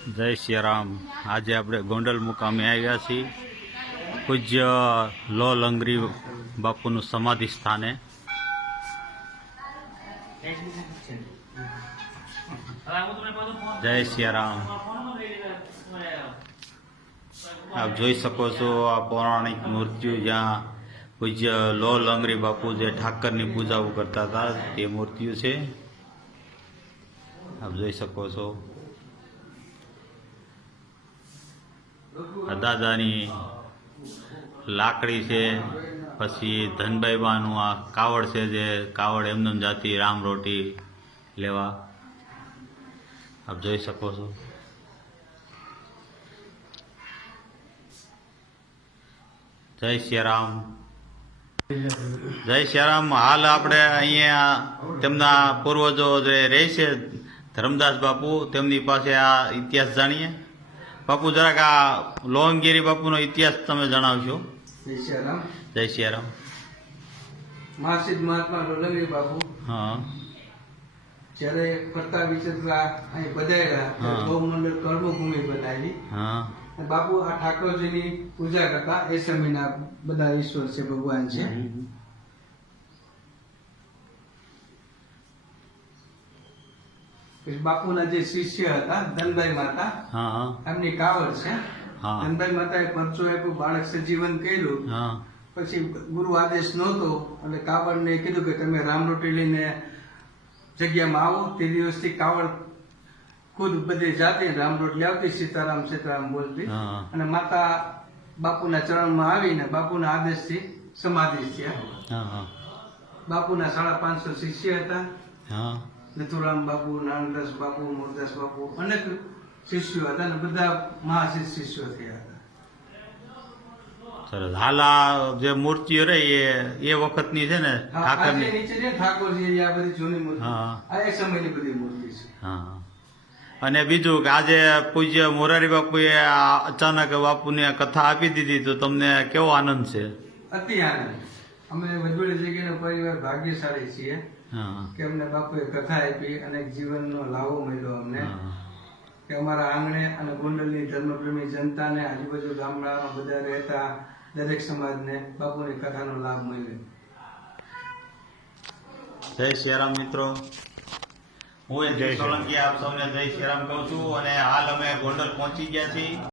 જય સિયારામ। આજે આપણે ગોંડલ મુકામે આવ્યા છીએ પૂજ્ય લો લંગરી બાપુનું સમાધિ સ્થાને। જય સિયારામ। આપ જોઈ શકો છો આ પૌરાણિક મૂર્તિઓ જ્યાં પૂજ્ય લો લંગરી બાપુ જે ઠાકરની પૂજાઓ કરતા હતા તે મૂર્તિઓ છે, આપ જોઈ શકો છો। દાદાની લાકડી છે, પછી ધનબાઈબાનું આ કાવડ છે, જે કાવડ એમને જાતી રામ રોટી લેવા આપ જોઈ શકો છો। જય સિયારામ। જય સિયારામ। હાલ આપણે અહીંયા તેમના પૂર્વજો જે રહે છે ધર્મદાસ બાપુ, તેમની પાસે આ ઇતિહાસ જાણીએ। બાપુ જરાક આ લોહંગીરી બાપુનો ઇતિહાસ તમે જણાવશો। જય સિયારામ। જય સિયારામ। મહાસિદ્ધ મહાત્મા લોલંગી બાપુ હા જ્યારે ફરતા વિચરતા અહીં પધાર્યા ગૌ મંડળ કર્મભૂમિ બનાવી। હા બાપુ આ ઠાકોરજીની પૂજા કરતા એ સમયના બધા ઈશ્વર છે, ભગવાન છે। પછી બાપુના જે શિષ્ય હતા ધનભાઈ માતા, હા એમની કાવડ છે। હા ધનભાઈ માતાએ પરચો આપ્યો, બાળક સજીવન કર્યું। હા પછી ગુરુ આદેશ નહોતો એટલે કાવડને કીધું કે તમે રામ રોટી લઈને જગ્યામાં આવો। તે દિવસથી કાવડ ખુદ બધે જાતે રામ રોટલી આવતી, સીતારામ સીતારામ બોલતી, હા અને માતા બાપુના ચરણમાં આવીને બાપુના આદેશથી સમાધિ થયા। હા બાપુના 550 શિષ્ય હતા। હા નથુરામ બાપુ, નાનદાસ બાપુ, મોરદાસ બાપુ, અનેક શિષ્યો હતા અને બધા મહાસિદ્ધ શિષ્યો થયા હતા। સરસ। હાલ આ જે મૂર્તિઓ રહી એ વખતની છે ને, આજે ઠાકરની। નીચે છે ઠાકોરજી, આ બધી જૂની મૂર્તિ, હા આ એક સમયની બધી મૂર્તિ છે। હા અને બીજું કે આજે પૂજ્ય મોરારી બાપુએ અચાનક બાપુને કથા આપી દીધી, તો તમને કેવો આનંદ છે? અતિ આનંદ। અમે વજવડી જગ્યાનો પરિવાર ભાગ્યશાળી છીએ હા કે અમને બાપુએ કથા આપી અને જીવનનો લાવો મળ્યો અમને, હા કે અમારા આંગણે અને ગોંડલની ધર્મપ્રેમી જનતાને, આજુબાજુ ગામડામાં બધા રહેતા દરેક સમાજને બાપુની કથાનો લાભ મળ્યો। જય સિયારામ મિત્રો, હું જય સોલંકી આપ સૌને જય સિયારામ કહું છું। અને હાલ અમે ગોંડલ પહોંચી ગયા છીએ।